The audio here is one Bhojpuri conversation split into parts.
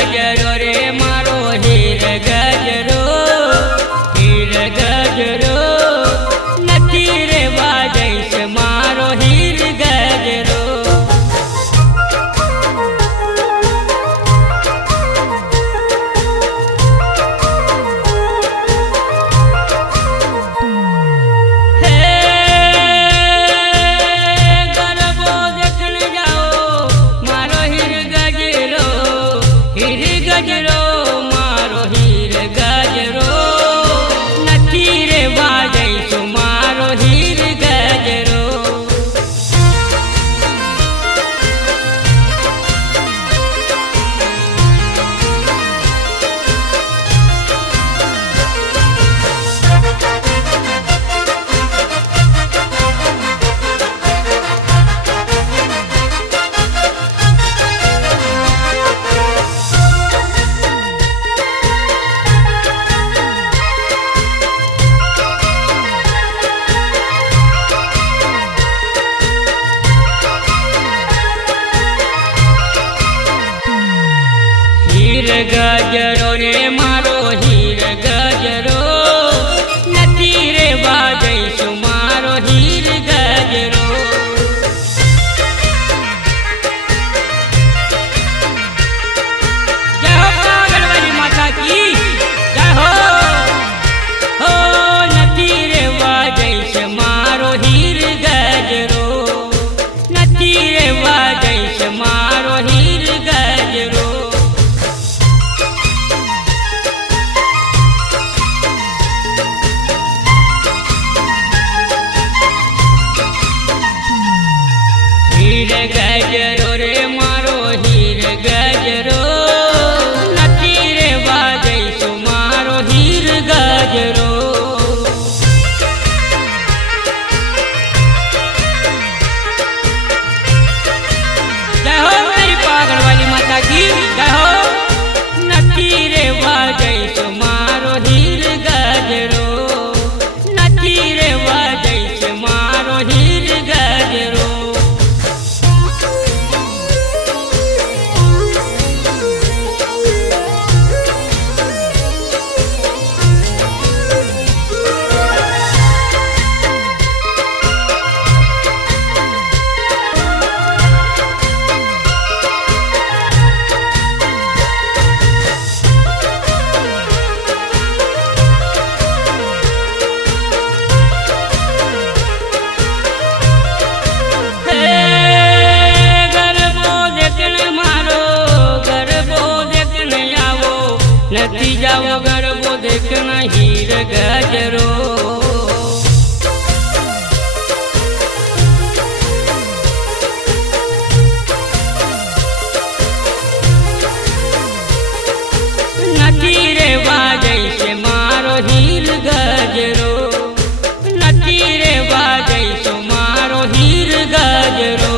गजरो रे मारो हीर गजरो નથી रे वाजैस मारो हीर गजरो गजरो मारो हीर गजरो નથી रे वाजैस मारो हीर गजरो गजरो रे मारो हीर गजरो નથી रे वाजैस मारो हीर गजरो जय हो पागल वाली माता की जय हो નથી रे वाजैस मारो हीर गजरो નથી रे वाजैस मारो हीर गजरो हीर गजरो रे मारो हीर गजरो નથી रे वाजैस मारो हीर गजरो जय हो मेरी पागल वाली माता की जय हो નથી रे वाजैस मारो हीर गजरो નથી रे वाजैस मारो हीर गजरो નથી જાવો ગરબો દેખના હીર ગજરો નથી રે वाजैस मारो हीर गजरो નથી रे वाजैस मारो हीर गजरो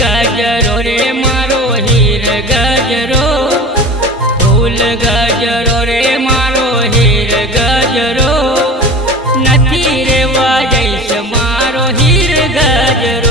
गजरो रे मारो हीर गजरो फूल गजरो रे मारो हीर गजरो નથી रे वाजैस मारो हीर गजरो